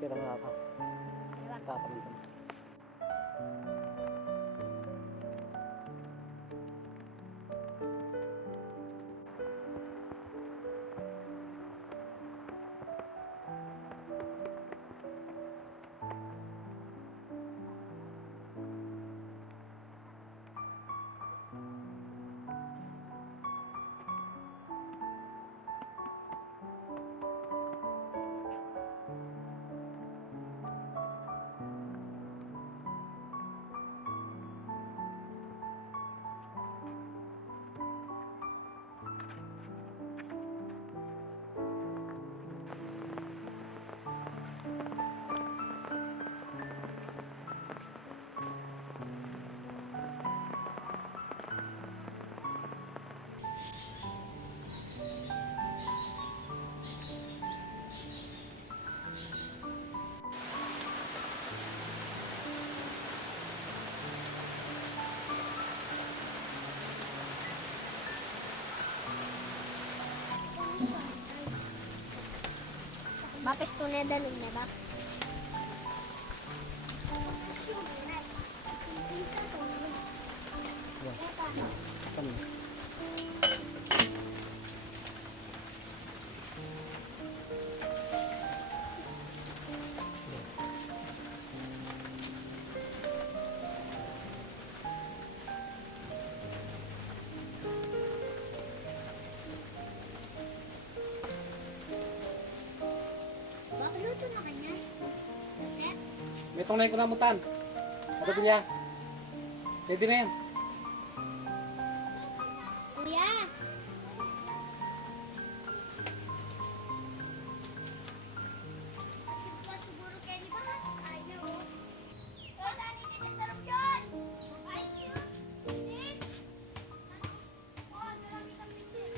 Kita mo ako. Tatamad ka. Bakit tunay dalog na ba? Kami. Bakit luto na kanya? Joseph? May tunay ko na mutan. Ano ba niya? Pwede na yan. Kuya! Bakit ba siguro kayo ni ba? Ayaw. Wala ni tinatarap yun! Ayos yun! Hindi! Oo, marami kang hindi.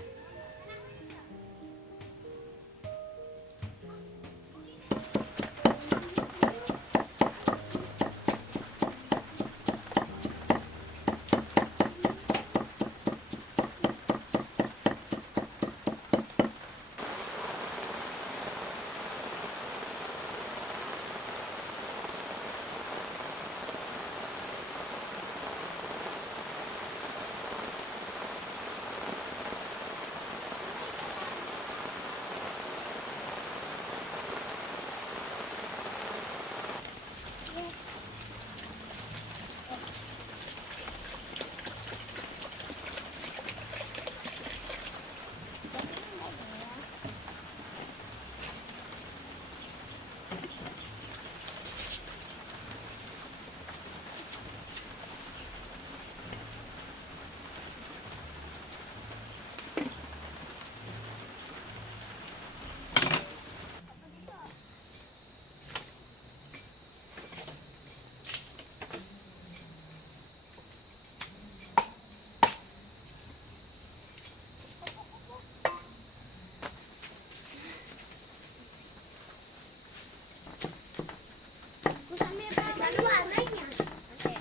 Kung saan may kalwayan niya? Ate.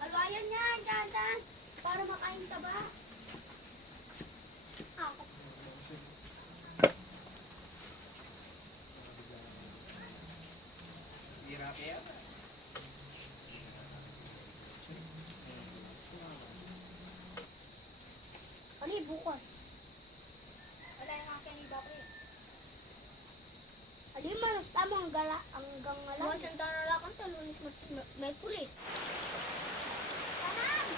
Kalwayan niya, dyan. Para makain ka ba? Hirap yan. Ano bukas? Wala yung akin ni Bako eh. Ali, malas tamo hanggang ngalan. Bukas ang taralakan to, lunis may kulis. Tanang!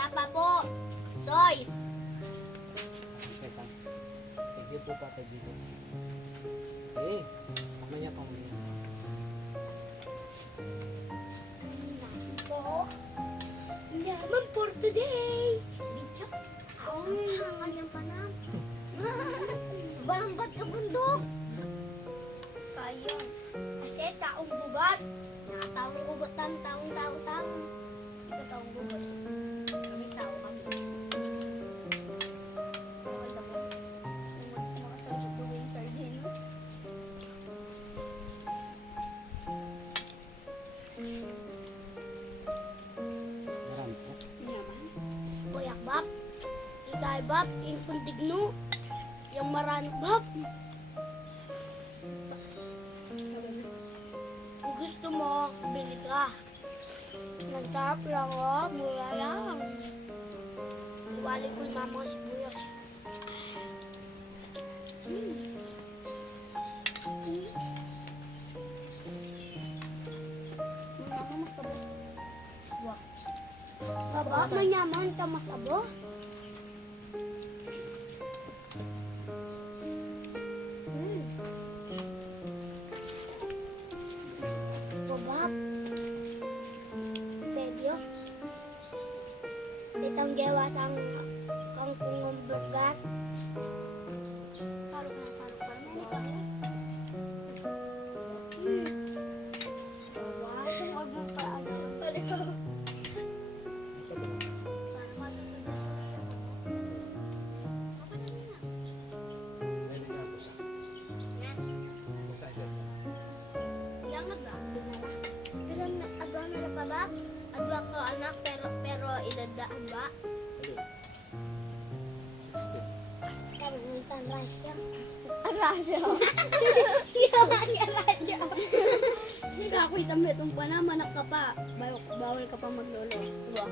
Tapa po. Soy. Okay, tang. Thank you po, Papa Jesus. Eh, mamaya kang umiyak. Nasi po. Yaman for today. Video. Ang yan pa na. Balambat ka bundok. Kaya. Kasi taong gubat. Taong gubat tam, taong. Ikaw taong gubat. Kami tao kami. Wala po. Makasal sa tuloy yung sardino. Marami po. Naman. Kuya Bab. Ikay Bab. Yung puntigno. Yung marami Bab. Kung gusto mo, bili ka. Nagtap lang oh. Mura lang. Iwali ko yung mama si Kuya. Mama masabo. Wah. Baba, nanyaman ka masabo. Baba. Pedyo. Itang gawa tang kangkung bergat. Sarap na sarap pa naman. Baba, huwag mo pa ano. Balik ko. Sana matutulog ko yan. Pwede nga po sa. Yang bilang agwa na pa ba? Agwa ko anak pero idadaan ba? Karungitan rasya. Rasya. Yaman rasya. Sila ako'y damit ang panama ka pa. Bawal ka pa maglolo. Agwa.